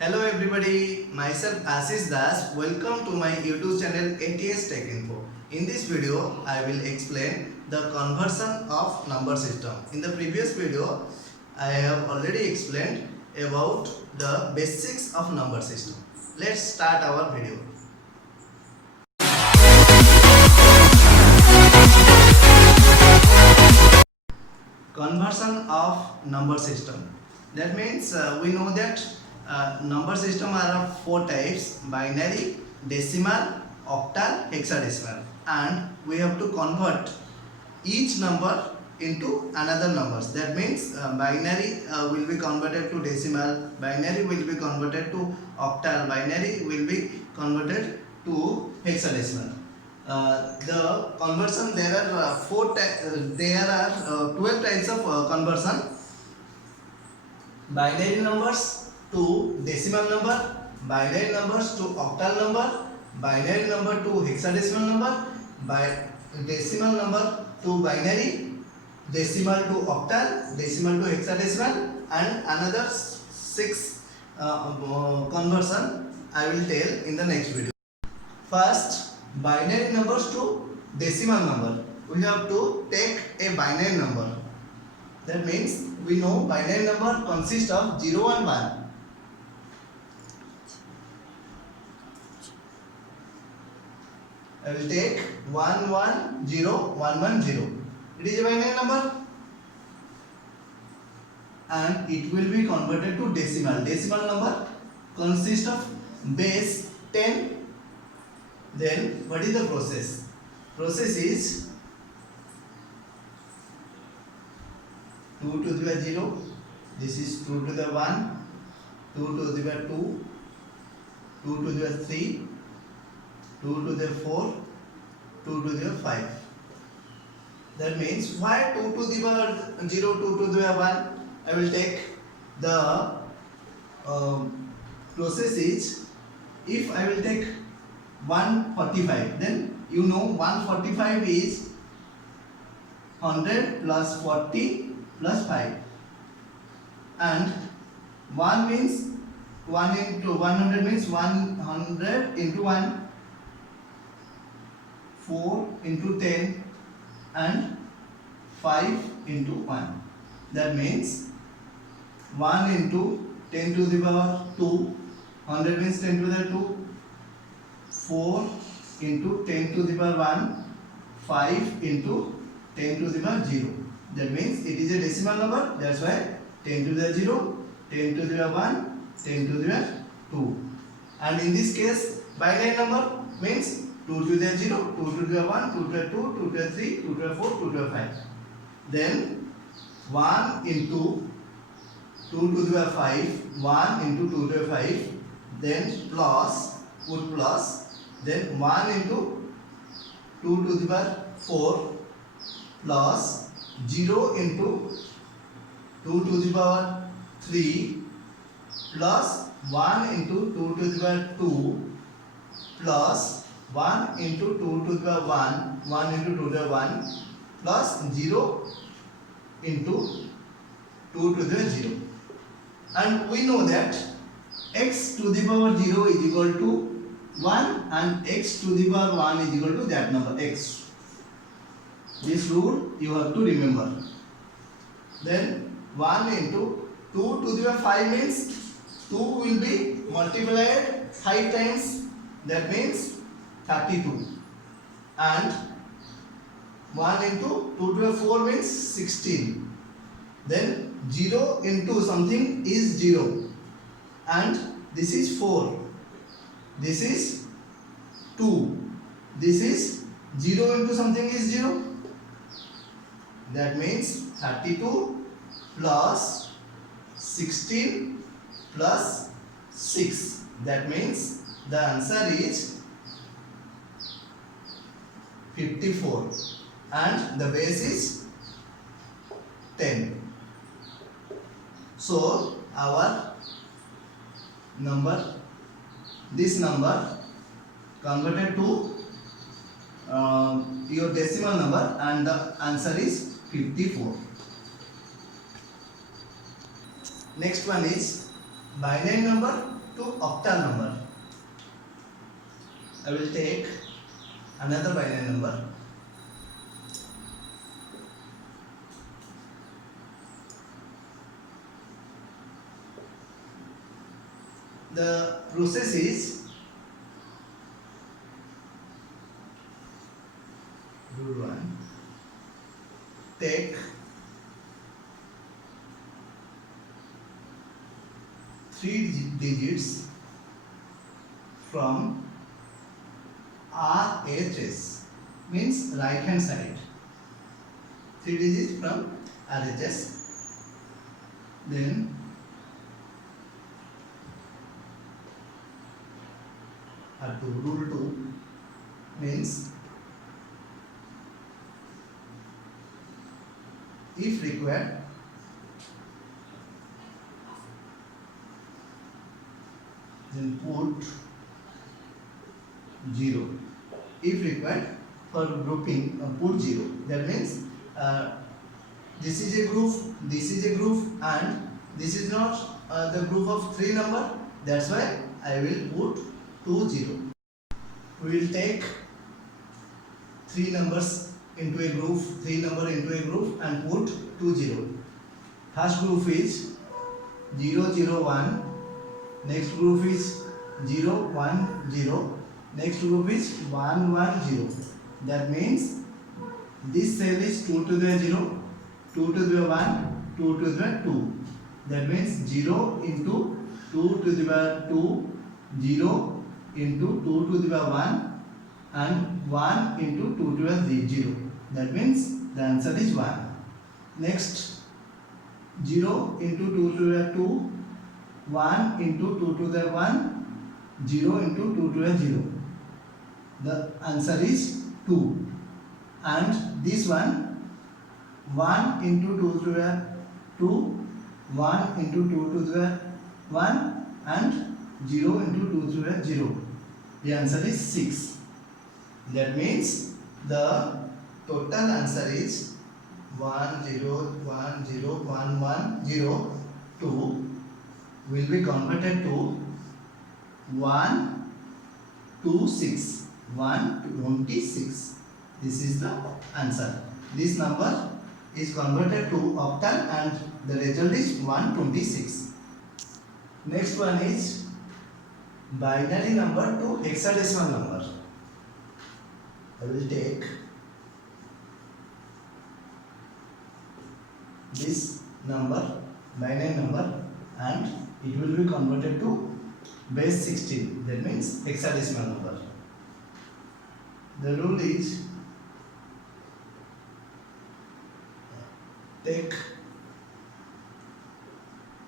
Hello everybody, myself Ashish Das. Welcome to my YouTube channel ATS Tech Info. In this video, I will explain the conversion of number system. In the previous video, I have already explained about the basics of number system. Let's start our video. Conversion of number system. That means we know that number system are of four types: binary, decimal, octal, hexadecimal, and we have to convert each number into another numbers. That means binary will be converted to decimal, binary will be converted to octal, binary will be converted to hexadecimal. The conversion, there are 12 types of conversion: binary numbers to decimal number, binary numbers to octal number, binary number to hexadecimal number, by decimal number to binary, decimal to octal, decimal to hexadecimal, and another 6 conversion I will tell in the next video. First, binary numbers to decimal number. We have to take a binary number. That means we know binary number consists of 0 and 1. I will take 1101110. It is a binary number and it will be converted to decimal. Decimal number consists of base 10. Then what is the process? Process is 2 to the power 0. This is 2 to the 1, 2 to the power 2, 2 to the power 3, 2 to the 4, 2 to the 5. That means why 2 to the power 0, 2 to the power 1? I will take the process is, if I will take 145, then you know 145 is 100 plus 40 plus 5, and 1 means 1 into 100 means 100 into 1, 4 into 10, and 5 into 1. That means 1 into 10 to the power 2, 100 means 10 to the 2, 4 into 10 to the power 1, 5 into 10 to the power 0. That means it is a decimal number, that's why 10 to the 0, 10 to the power 1, 10 to the power 2. And in this case, binary number means 2 to the 0, 2 to the 1, 2 to the 2, 2 to the 3, 2 to the 4, 2 to the 5. Then 1 into 2 to the 5, 1 into 2 to the 5, then plus, put plus, then 1 into 2 to the power 4 plus 0 into 2 to the power 3 plus 1 into 2 to the power 2 plus 1 into 2 to the power 1, 1 into 2 to the power 1 plus 0 into 2 to the power 0. And we know that x to the power 0 is equal to 1 and x to the power 1 is equal to that number x. This rule you have to remember. Then 1 into 2 to the power 5 means 2 will be multiplied 5 times, that means 32, and 1 into 2 to the power 4 means 16. Then 0 into something is 0, and this is 4, this is 2, this is 0 into something is 0. That means 32 plus 16 plus 6. That means the answer is 54 and the base is 10. So our number, this number converted to your decimal number, and the answer is 54. Next one is binary number to octal number. I will take another binary number. The process is rule 1. Take 3 digits from RHS, means right hand side. 3 digits from RHS. Then rule 2 means if required then put 0. If required for grouping put 0. That means this is a group, this is a group, and this is not the group of 3 number. That's why I will put 2 0. We will take 3 numbers into a group, 3 number into a group, and put 2 0. First group is 0 0 1. Next group is 0 1 0. Next group is 1 1 0. That means this cell is 2 to the 0, 2 to the 1, 2 to the 2. That means 0 into 2 to the power 2, 0 into 2 to the power 1, and 1 into 2 to the power 0. That means the answer is 1. Next, 0 into 2 to the 2, 1 into 2 to the 1, 0 into 2 to the 0. The answer is 2. And this one, 1 into 2 to the 2, 1 into 2 to the 1, and 0 into 2 to the 0. The answer is 6. That means the total answer is 1 0 1 0 1 1 0 2 will be converted to 1 2 6 126. This is the answer. This number is converted to octal and the result is 126. Next one is binary number to hexadecimal number. I will take this number, binary number, and it will be converted to base 16. That means hexadecimal number. The rule is take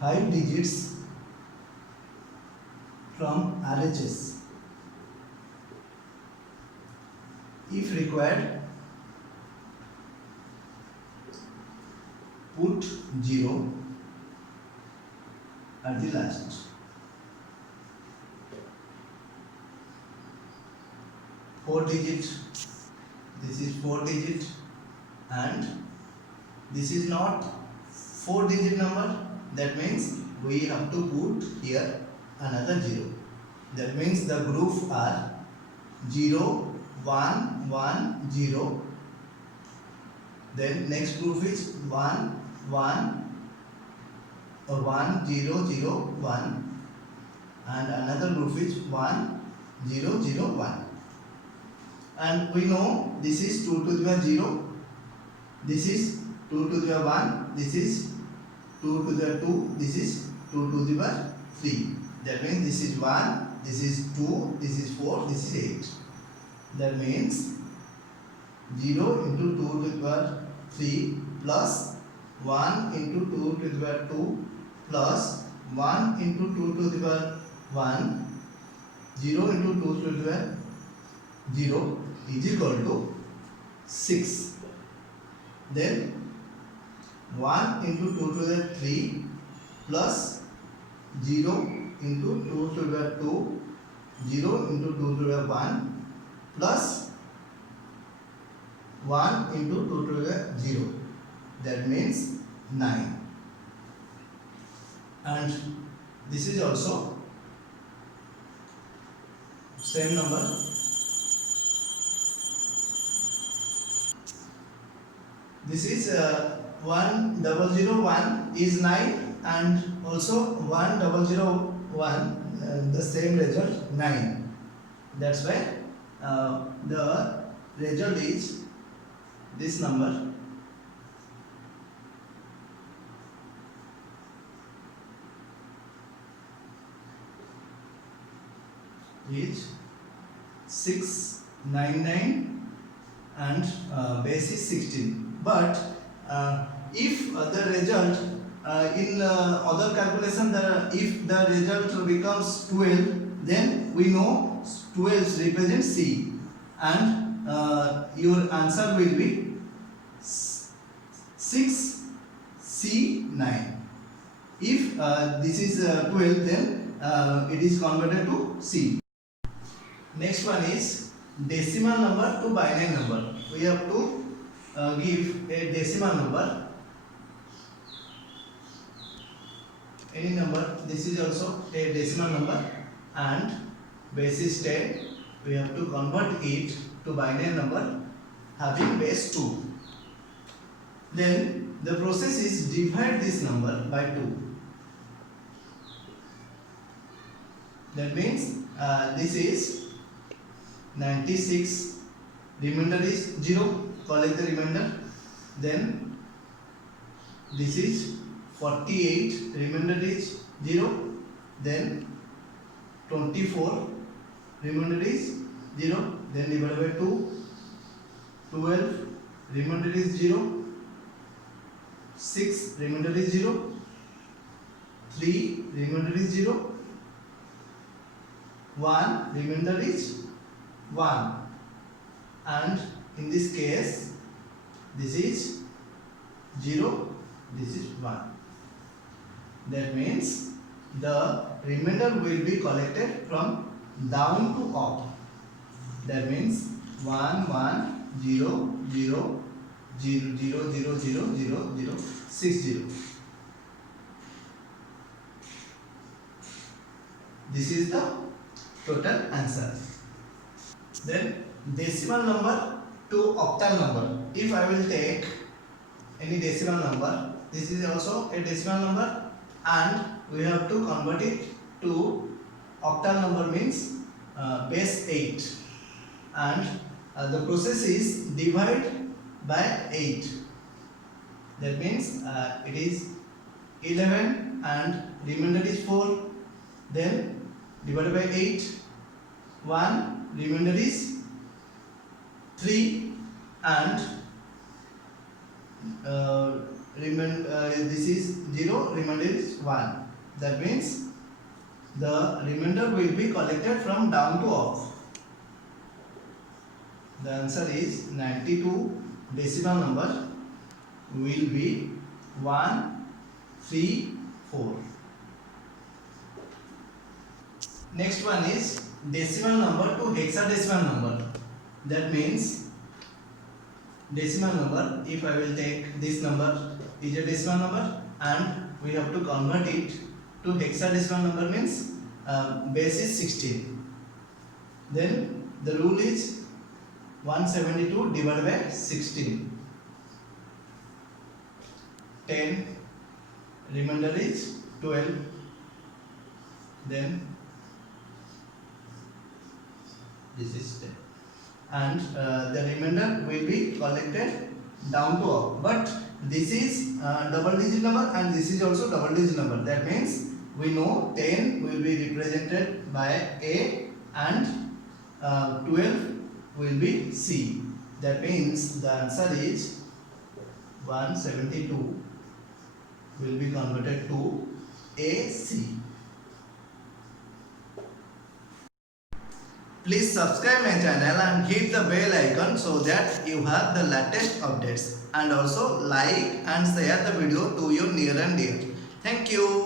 5 digits from RHS. If required, put 0 at the last. 4 digit, this is 4 digit, and this is not 4 digit number. That means we have to put here another 0. That means the group are 0 1 1 0. Then next group is 1 1 or 1 0 0 1, and another group is 1 0 0 1. And we know this is 2 to the power 0, this is 2 to the power 1, this is 2 to the power 2, this is 2 to the power 3. That means this is 1, this is 2, this is 4, this is 8. That means 0 into 2 to the power 3 plus 1 into 2 to the power 2 plus 1 into 2 to the power 1, 0 into 2 to the power 0 is equal to 6. Then 1 into 2 to the 3 plus 0 into 2 to the 2, 0 into 2 to the 1 plus 1 into 2 to the 0. That means 9. And This is also same number. This is 1001 is 9, and also 1001 the same result 9. That's why the result is this number. Is 699 and base is 16. But if the result in other calculation, if the result becomes 12, then we know 12 represents C, and your answer will be 6C9. If this is 12, then it is converted to C. Next one is decimal number to binary number. We have to give a decimal number, any number. This is also a decimal number, and base is 10. We have to convert it to binary number having base 2. Then the process is divide this number by 2. That means this is 96, remainder is 0, collect the remainder. Then this is 48, remainder is 0. Then 24, remainder is 0. Then divided by 2. 12, remainder is 0. 6, remainder is 0. 3, remainder is 0. 1, remainder is 1, and in this case this is 0, this is 1. That means the remainder will be collected from down to up. That means 1 1 0 0 0 0 0 0 0 0 6 0. This is the total answer. Then decimal number to octal number. If I will take any decimal number, this is also a decimal number, and we have to convert it to octal number, means base 8, and the process is divide by 8. That means it is 11 and remainder is 4. Then divided by 8, 1, remainder is 3, and this is 0, remainder is 1. That means the remainder will be collected from down to up. The answer is 92. Decimal number will be 1 3 4. Next one is decimal number to hexadecimal number. That means decimal number, if I will take this number is a decimal number, and we have to convert it to hexadecimal number, means base is 16. Then the rule is 172 divided by 16. 10, remainder is 12. Then this is 10, and the remainder will be collected down to up. But this is double digit number, and this is also double digit number. That means we know 10 will be represented by A, and 12 will be C. That means the answer is 172 will be converted to AC. Please subscribe my channel and hit the bell icon so that you have the latest updates, and also like and share the video to your near and dear. Thank you.